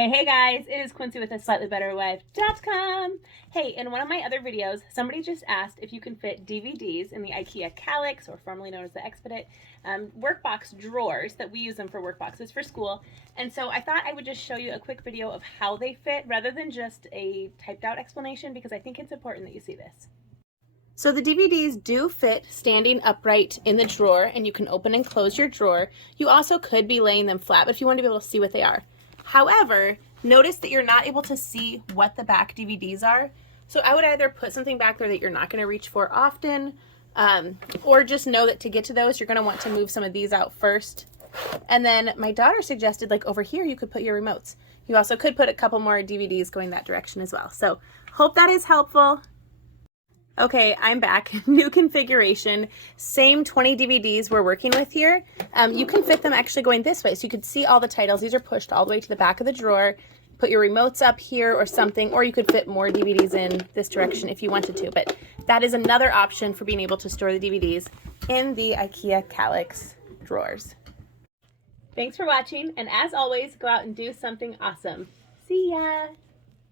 Hey guys, it is Quincy with a slightly-better-life.com. Hey, in one of my other videos, somebody just asked if you can fit DVDs in the Ikea Kallax, or formerly known as the Expedit, workbox drawers that we use them for workboxes for school. And so I thought I would just show you a quick video of how they fit rather than just a typed out explanation, because I think it's important that you see this. So the DVDs do fit standing upright in the drawer, and you can open and close your drawer. You also could be laying them flat, but if you want to be able to see what they are. However, notice that you're not able to see what the back DVDs are. So I would either put something back there that you're not going to reach for often, or just know that to get to those, you're going to want to move some of these out first. And then my daughter suggested, like over here, you could put your remotes. You also could put a couple more DVDs going that direction as well. So hope that is helpful. Okay, I'm back. New configuration, same 20 DVDs we're working with here. You can fit them actually going this way, so you could see all the titles. These are pushed all the way to the back of the drawer. Put your remotes up here or something, or you could fit more DVDs in this direction if you wanted to, but that is another option for being able to store the DVDs in the Ikea Kallax drawers. Thanks for watching, and as always, go out and do something awesome. See ya!